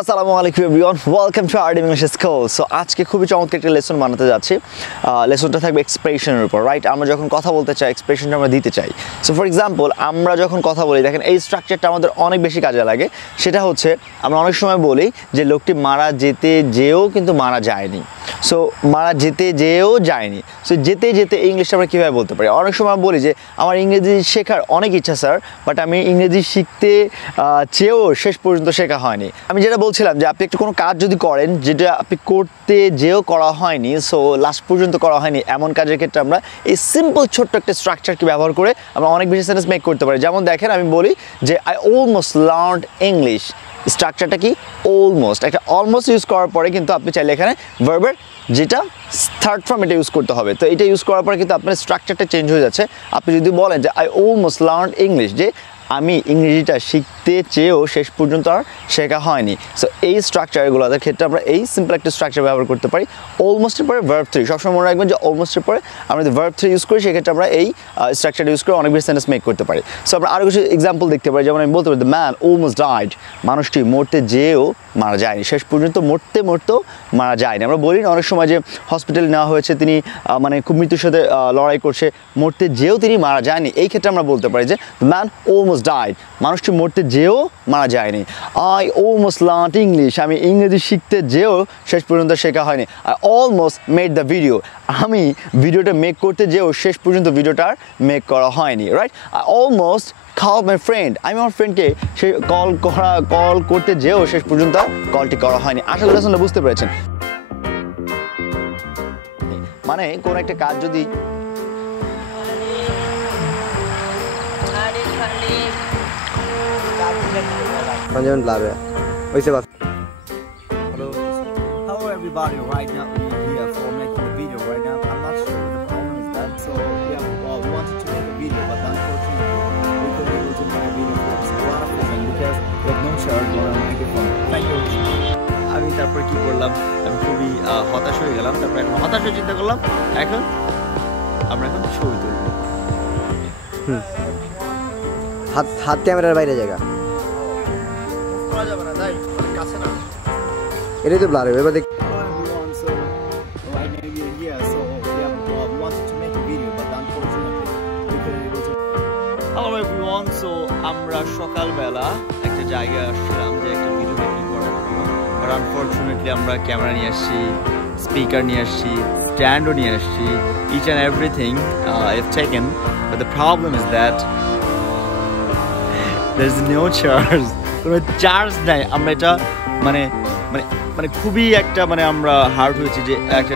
আসসালামু আলাইকুম everyone, welcome to RDM ENGLISH SCHOOL। So আজকে খুবই চমৎকার একটা লেসন বানাতে যাচ্ছি। লেসনটা থাকবে এক্সপ্রেশনের উপর, রাইট? আমরা যখন কথা বলতে চাই এক্সপ্রেশনটা আমরা দিতে চাই। সো ফর এক্সাম্পল, আমরা যখন কথা বলি, দেখেন এই স্ট্রাকচারটা আমাদের অনেক বেশি কাজে লাগে। সেটা হচ্ছে আমরা অনেক সময় বলি যে লোকটি মারা যেতে যেও কিন্তু মারা যায়নি। সো মারা যেতে যেও যায়নি। সো যেতে যেতে ইংলিশটা আমরা কীভাবে বলতে পারি? অনেক সময় বলি যে আমার ইংরেজি শেখার অনেক ইচ্ছা স্যার, বাট আমি ইংরেজি শিখতে চেয়েও শেষ পর্যন্ত শেখা হয়নি। আমি যেটা বলছিলাম যে আপনি একটু কোনো কাজ যদি করেন যেটা আপনি করতে যেও করা হয়নি, সো লাস্ট পর্যন্ত করা হয়নি, এমন কাজের ক্ষেত্রে আমরা এই সিম্পল ছোট্ট একটা স্ট্রাকচারকে ব্যবহার করে আমরা অনেক বেশি সেন্টেন্স মেক করতে পারি। যেমন দেখেন, আমি বলি যে আই অলমোস্ট লার্নড ইংলিশ। স্ট্রাকচারটা কি? অলমোস্ট। একটা অলমোস্ট ইউজ করার পরে কিন্তু আপনি চাইলে এখানে ভার্বের যেটা থার্ড ফর্ম এটা ইউজ করতে হবে। তো এটা ইউজ করার পরে কিন্তু আপনার স্ট্রাকচারটা চেঞ্জ হয়ে যাচ্ছে। আপনি যদি বলেন যে আই অলমোস্ট লার্নড ইংলিশ, যে আমি ইংরেজিটা শিখতে চেয়েও শেষ পর্যন্ত আর শেখা হয়নি। সো এই স্ট্রাকচারগুলোর ক্ষেত্রে আমরা এই সিম্পল একটা স্ট্রাকচার ব্যবহার করতে পারি। অলমোস্টের পরে ভার্ব 3, সবসময় মনে রাখবেন যে অলমোস্টের পরে আমরা যদি ভার্ব 3 ইউজ করি, সেক্ষেত্রে আমরা এই স্ট্রাকচারটা ইউজ করে অনেক বেশি সেন্টেন্স মেক করতে পারি। সো আমরা আরও কিছু এক্সাম্পল দেখতে পারি। যেমন আমি বলতে পারি দ্য ম্যান অলমোস্ট ডাইড, মানুষটি মরতে যেয়েও মারা যায়নি, শেষ পর্যন্ত মরতেও মারা যায়নি। আমরা বলি না অনেক সময় যে হসপিটালে নেওয়া হয়েছে, তিনি মানে খুব মৃত্যুর সাথে লড়াই করছে, মরতে যেয়েও তিনি মারা যায়নি। এই ক্ষেত্রে আমরা বলতে পারি যে দ্য ম্যান অলমোস্ট ডাইড, মানুষটি মরতে যেয়েও মারা যায়নি। আই অলমোস্ট লার্নড ইংলিশ, আমি ইংরেজি শিখতে যেয়েও শেষ পর্যন্ত শেখা হয়নি। I almost made the video, আমি ভিডিওটা মেক করতে যেয়েও শেষ পর্যন্ত ভিডিওটা আর মেক করা হয়নি, right? I almost call my friend, আমি আমার ফ্রেন্ডকে সে কল করতে যেয়েও শেষ পর্যন্ত কলটি করা হয়নি। আশা করি আসলে বুঝতে পেরেছেন। মানে কোন একটা কাজ যদি Hello everybody, right now we're here for making the video right now. I'm not sure what the problem is that, so yeah, we wanted to make a video, but unfortunately we couldn't able to make a video for a lot of reasons because we have no charge or a microphone. Thank you. আমি তারপর কি করলাম, আমি খুবই হতাশ হয়ে গেলাম। তারপর এখন হতাশ হয়ে চিন্তা করলাম এখন আমরা ছবি তুলব। হাত ক্যামেরার বাইরে জায়গা করা যাবে না, তাই কাছে না, এটাই তো ব্লার হবে। এবার দেখ Hello everyone, so আমরা সকালবেলা একটা জায়গায় আসছিলাম যে একটা ভিডিও মেকিং করার জন্য, বাট আনফরচুনেটলি আমরা ক্যামেরা নিয়ে আসছি, স্পিকার নিয়ে আসছি, স্ট্যান্ডও নিয়ে আসছি, each and everything is taken, but the problem is that there is no charge, কোনো চার্জ নাই। আমরা এটা মানে খুবই একটা আমরা হার্ড হয়েছে যে একটা